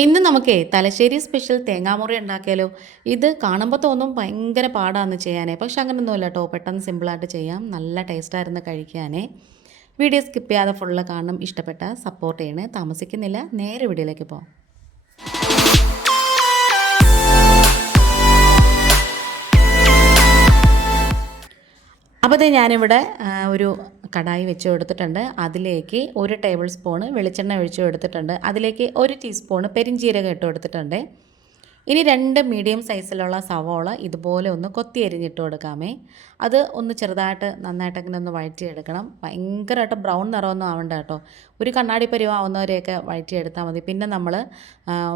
ഇന്ന് നമുക്ക് തലശ്ശേരി സ്പെഷ്യൽ തേങ്ങാമുറി ഉണ്ടാക്കിയാലോ? ഇത് കാണുമ്പോൾ തോന്നും ഭയങ്കര പാടാന്ന് ചെയ്യാനേ. പക്ഷെ അങ്ങനെയൊന്നുമില്ല കേട്ടോ പെട്ടെന്ന് സിമ്പിളായിട്ട് ചെയ്യാം. നല്ല ടേസ്റ്റായിരുന്നു കഴിക്കാനേ. വീഡിയോ സ്കിപ്പ് ചെയ്യാതെ ഫുള്ള് കാണണം ഇഷ്ടപ്പെട്ട സപ്പോർട്ട് ചെയ്യണേ. താമസിക്കുന്നില്ല. നേരെ വീഡിയോയിലേക്ക് പോകാം അപ്പോൾ ഞാനിവിടെ ഒരു കടായി വെച്ച് കൊടുത്തിട്ടുണ്ട് അതിലേക്ക് ഒരു ടേബിൾ സ്പൂണ് വെളിച്ചെണ്ണ ഒഴിച്ച് കൊടുത്തിട്ടുണ്ട് അതിലേക്ക് ഒരു ടീസ്പൂണ് പെരിഞ്ചീരകം ഇട്ട് കൊടുത്തിട്ടുണ്ട്. ഇനി രണ്ട് മീഡിയം സൈസിലുള്ള സവോള ഇതുപോലെ ഒന്ന് കൊത്തി അരിഞ്ഞിട്ട് കൊടുക്കാമേ. അത് ഒന്ന് ചെറുതായിട്ട് നന്നായിട്ട് അങ്ങനെ ഒന്ന് വഴറ്റിയെടുക്കണം. ഭയങ്കരമായിട്ട് ബ്രൗൺ നിറമൊന്നും ആവണ്ട കേട്ടോ. ഒരു കണ്ണാടി പരിവാവുന്നവരെയൊക്കെ വഴറ്റിയെടുത്താൽ മതി. പിന്നെ നമ്മൾ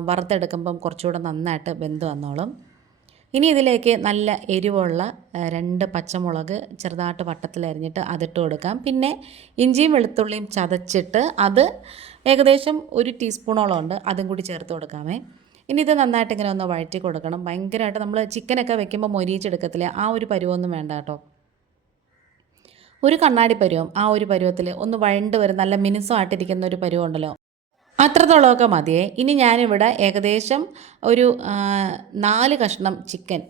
വറുത്തെടുക്കുമ്പം കുറച്ചുകൂടെ നന്നായിട്ട് ബന്ധു വന്നോളും. ഇനി ഇതിലേക്ക് നല്ല എരിവുള്ള രണ്ട് പച്ചമുളക് ചെറുതായിട്ട് വട്ടത്തിൽ അരിഞ്ഞിട്ട് അതിട്ട് കൊടുക്കാം. പിന്നെ ഇഞ്ചിയും വെളുത്തുള്ളിയും ചതച്ചിട്ട് അത് ഏകദേശം ഒരു ടീസ്പൂണോളം ഉണ്ട് അതും കൂടി ചേർത്ത് കൊടുക്കാമേ. ഇനി ഇത് നന്നായിട്ട് ഇങ്ങനെ ഒന്ന് വഴറ്റി കൊടുക്കണം. ഭയങ്കരമായിട്ട് നമ്മൾ ചിക്കനൊക്കെ വെക്കുമ്പോൾ മൊരിയിച്ചെടുക്കത്തില്ല ആ ഒരു പരുവൊന്നും വേണ്ട കേട്ടോ. ഒരു കണ്ണാടി പരുവം ആ ഒരു പരുവത്തിൽ ഒന്ന് വഴണ്ട് വരും നല്ല മിനുസമായിട്ടിരിക്കുന്ന ഒരു പരുവം ഉണ്ടല്ലോ. അത്രത്തോളമൊക്കെ മതിയേ. ഇനി ഞാനിവിടെ ഏകദേശം ഒരു നാല് കഷ്ണം ചിക്കൻ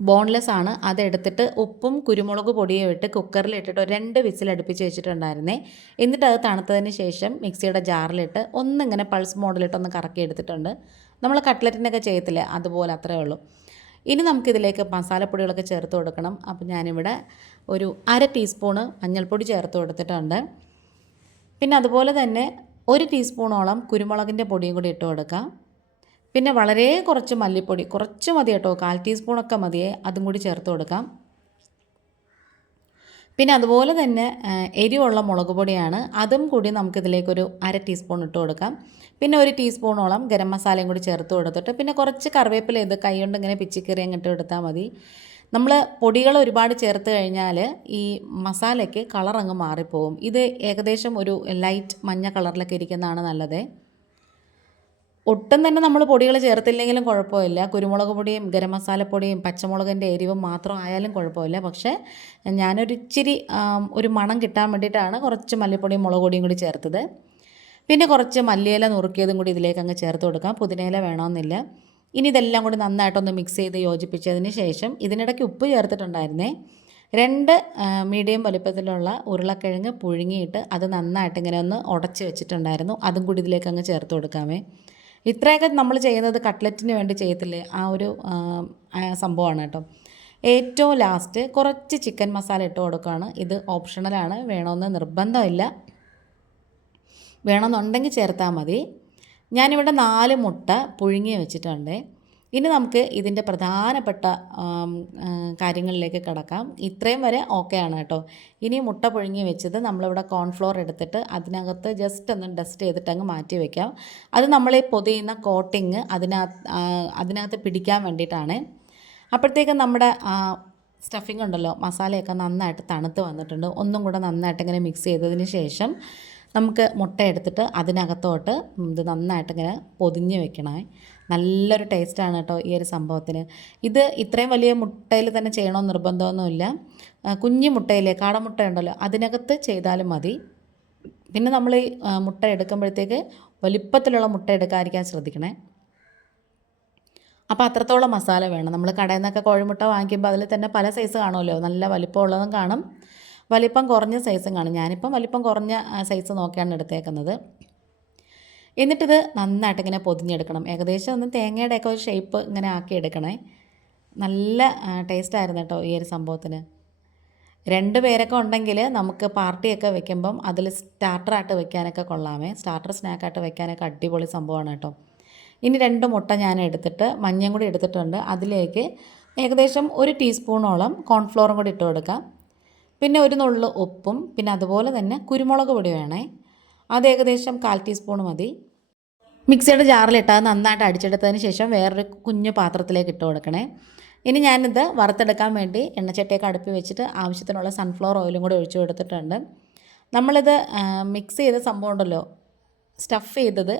ബോൺലെസ് ആണ്. അതെടുത്തിട്ട് ഉപ്പും കുരുമുളക് പൊടിയും ഇട്ട് കുക്കറിൽ ഇട്ടിട്ട് രണ്ട് വിസിൽ അടുപ്പിച്ച് വെച്ചിട്ടുണ്ടായിരുന്നേ. എന്നിട്ട് അത് തണുത്തതിന് ശേഷം മിക്സിയുടെ ജാറിലിട്ട് ഒന്നിങ്ങനെ പൾസ് മോഡിലിട്ട് ഒന്ന് കറക്കി എടുത്തിട്ടുണ്ട്. നമ്മൾ കട്ട്ലറ്റിനൊക്കെ ചെയ്യത്തില്ലേ? അതുപോലെ അത്രേ ഉള്ളൂ. ഇനി നമുക്കിതിലേക്ക് മസാലപ്പൊടികളൊക്കെ ചേർത്ത് കൊടുക്കണം. അപ്പോൾ ഞാനിവിടെ ഒരു അര ടീസ്പൂണ് മഞ്ഞൾപ്പൊടി ചേർത്ത് കൊടുത്തിട്ടുണ്ട്. പിന്നെ അതുപോലെ തന്നെ ഒരു ടീസ്പൂണോളം കുരുമുളകിന്റെ പൊടിയും കൂടി ഇട്ട് കൊടുക്കാം. പിന്നെ വളരെ കുറച്ച് മല്ലിപ്പൊടി കുറച്ച് മതി കേട്ടോ. കാൽ ടീസ്പൂണൊക്കെ മതിയേ അതും കൂടി ചേർത്ത് കൊടുക്കാം. പിന്നെ അതുപോലെ തന്നെ എരിവുള്ള മുളക് പൊടിയാണ്. അതും കൂടി നമുക്കിതിലേക്കൊരു അര ടീസ്പൂൺ ഇട്ട് കൊടുക്കാം. പിന്നെ ഒരു ടീസ്പൂണോളം ഗരം മസാലയും കൂടി ചേർത്ത് കൊടുത്തിട്ട് പിന്നെ കുറച്ച് കറിവേപ്പില ഇത് കൈ കൊണ്ട് ഇങ്ങനെ പിച്ചിക്കറി അങ്ങോട്ട് എടുത്താൽ മതി. നമ്മൾ പൊടികൾ ഒരുപാട് ചേർത്ത് കഴിഞ്ഞാൽ ഈ മസാലയ്ക്ക് കളർ അങ്ങ് മാറിപ്പോവും. ഇത് ഏകദേശം ഒരു ലൈറ്റ് മഞ്ഞ കളറിലൊക്കെ ഇരിക്കുന്നതാണ് നല്ലത്. ഒട്ടും തന്നെ നമ്മൾ പൊടികൾ ചേർത്തില്ലെങ്കിലും കുഴപ്പമില്ല. കുരുമുളക് പൊടിയും ഗരം മസാലപ്പൊടിയും പച്ചമുളകിന്റെ എരിവും മാത്രം ആയാലും കുഴപ്പമില്ല. പക്ഷേ ഞാനൊരു ഇച്ചിരി ഒരു മണം കിട്ടാൻ വേണ്ടിയിട്ടാണ് കുറച്ച് മല്ലിപ്പൊടിയും മുളക് പൊടിയും കൂടി ചേർത്തത്. പിന്നെ കുറച്ച് മല്ലിയില നുറുക്കിയതും കൂടി ഇതിലേക്ക് അങ്ങ് ചേർത്ത് കൊടുക്കാം. പുതിനയില വേണമെന്നില്ല ഇനി ഇതെല്ലാം കൂടി നന്നായിട്ടൊന്ന് മിക്സ് ചെയ്ത് യോജിപ്പിച്ചതിന് ശേഷം ഇതിനിടയ്ക്ക് ഉപ്പ് ചേർത്തിട്ടുണ്ടായിരുന്നേ. രണ്ട് മീഡിയം വലുപ്പത്തിലുള്ള ഉരുളക്കിഴങ്ങ് പുഴുങ്ങിയിട്ട് അത് നന്നായിട്ട് ഇങ്ങനെ ഒന്ന് ഉടച്ച് വെച്ചിട്ടുണ്ടായിരുന്നു. അതും കൂടി ഇതിലേക്ക് അങ്ങ് ചേർത്ത് കൊടുക്കാമേ. ഇത്രയൊക്കെ നമ്മൾ ചെയ്യുന്നത് കട്ട്ലറ്റിന് വേണ്ടി ചെയ്യത്തില്ലേ? ആ ഒരു സംഭവമാണ് കേട്ടോ. ഏറ്റവും ലാസ്റ്റ് കുറച്ച് ചിക്കൻ മസാല ഇട്ട് കൊടുക്കുകയാണ്. ഇത് ഓപ്ഷണലാണ്. വേണമെന്ന് നിർബന്ധമില്ല. വേണമെന്നുണ്ടെങ്കിൽ ചേർത്താൽ മതി. ഞാനിവിടെ നാല് മുട്ട പുഴുങ്ങി വെച്ചിട്ടുണ്ട്. ഇനി നമുക്ക് ഇതിന്റെ പ്രധാനപ്പെട്ട കാര്യങ്ങളിലേക്ക് കിടക്കാം. ഇത്രയും വരെ ഓക്കെ ആണ് കേട്ടോ. ഇനി മുട്ട പുഴുങ്ങി വെച്ചത് നമ്മളിവിടെ കോൺഫ്ലോർ എടുത്തിട്ട് അതിനകത്ത് ജസ്റ്റ് ഒന്ന് ഡസ്റ്റ് ചെയ്തിട്ട് അങ്ങ് മാറ്റി വെക്കാം. അത് നമ്മൾ ഈ പൊതിയുന്ന കോട്ടിങ് അതിനകത്ത് അതിനകത്ത് പിടിക്കാൻ വേണ്ടിയിട്ടാണ്. അപ്പോഴത്തേക്കും നമ്മുടെ സ്റ്റഫിംഗ് ഉണ്ടല്ലോ മസാലയൊക്കെ നന്നായിട്ട് തണുത്ത് വന്നിട്ടുണ്ട്. ഒന്നും കൂടെ നന്നായിട്ട് ഇങ്ങനെ മിക്സ് ചെയ്തതിന് ശേഷം നമുക്ക് മുട്ട എടുത്തിട്ട് അതിനകത്തോട്ട് ഇത് നന്നായിട്ട് ഇങ്ങനെ പൊതിഞ്ഞ് വെക്കണേ. നല്ലൊരു ടേസ്റ്റാണ് കേട്ടോ ഈ ഒരു സംഭവത്തിന്. ഇത് ഇത്രയും വലിയ മുട്ടയിൽ തന്നെ ചെയ്യണമെന്ന് നിർബന്ധമൊന്നുമില്ല. കുഞ്ഞു മുട്ടയിലെ കാടമുട്ട ഉണ്ടല്ലോ അതിനകത്ത് ചെയ്താലും മതി. പിന്നെ നമ്മൾ ഈ മുട്ട എടുക്കുമ്പോഴത്തേക്ക് വലിപ്പത്തിലുള്ള മുട്ട എടുക്കാതിരിക്കാൻ ശ്രദ്ധിക്കണേ. അപ്പോൾ അത്രത്തോളം മസാല വേണം. നമ്മൾ കടയിൽ നിന്നൊക്കെ കോഴിമുട്ട വാങ്ങിക്കുമ്പോൾ അതിൽ തന്നെ പല സൈസ് കാണുമല്ലോ. നല്ല വലിപ്പമുള്ളതും കാണും. വലിപ്പം കുറഞ്ഞ സൈസും കാണും. ഞാനിപ്പം വലിപ്പം കുറഞ്ഞ സൈസ് നോക്കിയാണ് എടുത്തേക്കുന്നത്. എന്നിട്ടിത് നന്നായിട്ട് ഇങ്ങനെ പൊതിഞ്ഞെടുക്കണം. ഏകദേശം ഒന്ന് തേങ്ങയുടെയൊക്കെ ഒരു ഷേപ്പ് ഇങ്ങനെ ആക്കി എടുക്കണേ. നല്ല ടേസ്റ്റ് ആയിരുന്നു കേട്ടോ ഈ ഒരു സംഭവത്തിന്. രണ്ട് പേരൊക്കെ ഉണ്ടെങ്കിൽ നമുക്ക് പാർട്ടിയൊക്കെ വെക്കുമ്പം അതിൽ സ്റ്റാർട്ടറായിട്ട് വെക്കാനൊക്കെ കൊള്ളാമേ. സ്റ്റാർട്ടർ സ്നാക്കായിട്ട് വെക്കാനൊക്കെ അടിപൊളി സംഭവമാണ് കേട്ടോ. ഇനി രണ്ട് മുട്ട ഞാൻ എടുത്തിട്ട് മഞ്ഞയും കൂടി എടുത്തിട്ടുണ്ട്. അതിലേക്ക് ഏകദേശം ഒരു ടീസ്പൂണോളം കോൺഫ്ലോറും കൂടി ഇട്ട് കൊടുക്കാം. പിന്നെ ഒരു നുള്ളു ഉപ്പും പിന്നെ അതുപോലെ തന്നെ കുരുമുളക് പൊടി വേണേ. അത് ഏകദേശം കാൽ ടീസ്പൂൺ മതി. മിക്സിയുടെ ജാറിലിട്ട് അത് നന്നായിട്ട് അടിച്ചെടുത്തതിന് ശേഷം വേറൊരു കുഞ്ഞു പാത്രത്തിലേക്ക് ഇട്ട് കൊടുക്കണേ. ഇനി ഞാനിത് വറുത്തെടുക്കാൻ വേണ്ടി എണ്ണച്ചട്ടിയൊക്കെ അടുപ്പി വെച്ചിട്ട് ആവശ്യത്തിനുള്ള സൺഫ്ലവർ ഓയിലും കൂടി ഒഴിച്ചു കൊടുത്തിട്ടുണ്ട്. നമ്മളിത് മിക്സ് ചെയ്ത സംഭവം ഉണ്ടല്ലോ. സ്റ്റഫ് ചെയ്തത്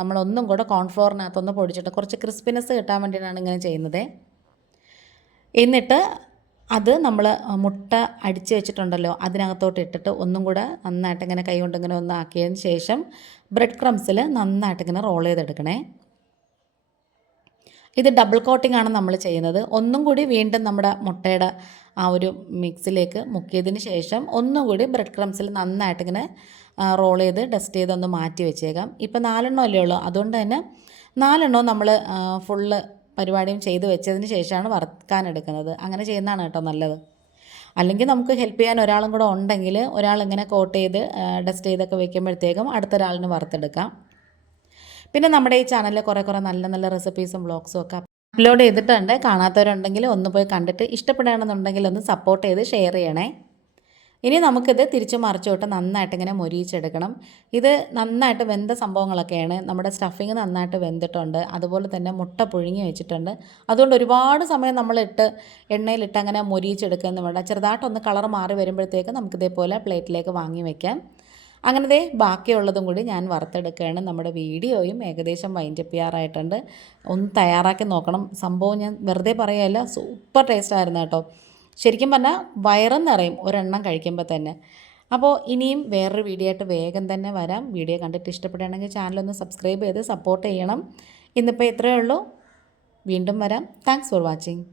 നമ്മളൊന്നും കൂടെ കോൺഫ്ലോറിനകത്തൊന്ന് പൊടിച്ചിട്ട് കുറച്ച് ക്രിസ്പിനെസ് കിട്ടാൻ വേണ്ടിയിട്ടാണ് ഇങ്ങനെ ചെയ്യുന്നത്. എന്നിട്ട് അത് നമ്മൾ മുട്ട അടിച്ച് വെച്ചിട്ടുണ്ടല്ലോ അതിനകത്തോട്ട് ഇട്ടിട്ട് ഒന്നും കൂടെ നന്നായിട്ട് ഇങ്ങനെ കൈ കൊണ്ട് ഇങ്ങനെ ഒന്ന് ആക്കിയതിന് ശേഷം ബ്രെഡ് ക്രംസിൽ നന്നായിട്ട് ഇങ്ങനെ റോൾ ചെയ്തെടുക്കണേ. ഇത് ഡബിൾ കോട്ടിംഗ് ആണ് നമ്മൾ ചെയ്യുന്നത്. ഒന്നും കൂടി വീണ്ടും നമ്മുടെ മുട്ടയുടെ ആ ഒരു മിക്സിലേക്ക് മുക്കിയതിന് ശേഷം ഒന്നും കൂടി ബ്രെഡ് ക്രംസിൽ നന്നായിട്ട് ഇങ്ങനെ റോൾ ചെയ്ത് ഡസ്റ്റ് ചെയ്തൊന്ന് മാറ്റി വെച്ചേക്കാം. ഇപ്പം നാലെണ്ണം അല്ലേ ഉള്ളൂ. അതുകൊണ്ട് തന്നെ നാലെണ്ണവും നമ്മൾ ഫുള്ള് പരിപാടിയും ചെയ്തു വെച്ചതിന് ശേഷമാണ് വറുക്കാൻ എടുക്കുന്നത് അങ്ങനെ ചെയ്യുന്നതാണ് കേട്ടോ നല്ലത്. അല്ലെങ്കിൽ നമുക്ക് ഹെൽപ്പ് ചെയ്യാൻ ഒരാളും കൂടെ ഉണ്ടെങ്കിൽ ഒരാൾ ഇങ്ങനെ കോട്ട് ചെയ്ത് ഡസ്റ്റ് ചെയ്തൊക്കെ വെക്കുമ്പോഴത്തേക്കും അടുത്ത ഒരാളിന് വറുത്തെടുക്കാം. പിന്നെ നമ്മുടെ ഈ ചാനലിൽ കുറേ കുറേ നല്ല നല്ല റെസിപ്പീസും വ്ളോഗ്സും ഒക്കെ അപ്ലോഡ് ചെയ്തിട്ടുണ്ട്. കാണാത്തവരുണ്ടെങ്കിൽ ഒന്ന് പോയി കണ്ടിട്ട് ഇഷ്ടപ്പെടുകയാണെന്നുണ്ടെങ്കിൽ ഒന്ന് സപ്പോർട്ട് ചെയ്ത് ഷെയർ ചെയ്യണേ. ഇനി നമുക്കിത് തിരിച്ച് മറിച്ചോട്ട് നന്നായിട്ട് ഇങ്ങനെ മൊരിയിച്ചെടുക്കണം. ഇത് നന്നായിട്ട് വെന്ത സംഭവങ്ങളൊക്കെയാണ്. നമ്മുടെ സ്റ്റഫിങ് നന്നായിട്ട് വെന്തിട്ടുണ്ട്. അതുപോലെ തന്നെ മുട്ട പുഴുങ്ങി വെച്ചിട്ടുണ്ട്. അതുകൊണ്ട് ഒരുപാട് സമയം നമ്മളിട്ട് എണ്ണയിലിട്ട് അങ്ങനെ മൊരിയിച്ചെടുക്കുകയെന്ന് വേണ്ട. ചെറുതായിട്ടൊന്ന് കളർ മാറി വരുമ്പോഴത്തേക്ക് നമുക്കിതേപോലെ പ്ലേറ്റിലേക്ക് വാങ്ങി വയ്ക്കാം അങ്ങനത്തെ ബാക്കിയുള്ളതും കൂടി ഞാൻ വറുത്തെടുക്കുകയാണ്. നമ്മുടെ വീഡിയോയും ഏകദേശം വൈൻഡ് അപ്പ് ചെയ്യാറായിട്ടുണ്ട്. ഒന്ന് തയ്യാറാക്കി നോക്കണം. സംഭവം ഞാൻ വെറുതെ പറയുകയല്ല സൂപ്പർ ടേസ്റ്റ് ആയിരുന്നു കേട്ടോ. ശരിക്കും പറഞ്ഞാൽ വയറും നിറയും ഒരെണ്ണം കഴിക്കുമ്പോൾ തന്നെ. അപ്പോൾ ഇനിയും വേറൊരു വീഡിയോ ആയിട്ട് വേഗം തന്നെ വരാം. വീഡിയോ കണ്ടിട്ട് ഇഷ്ടപ്പെടുകയാണെങ്കിൽ ചാനലൊന്ന് സബ്സ്ക്രൈബ് ചെയ്ത് സപ്പോർട്ട് ചെയ്യണം. ഇന്നിപ്പോൾ ഇത്രയേ ഉള്ളൂ. വീണ്ടും വരാം. Thanks for watching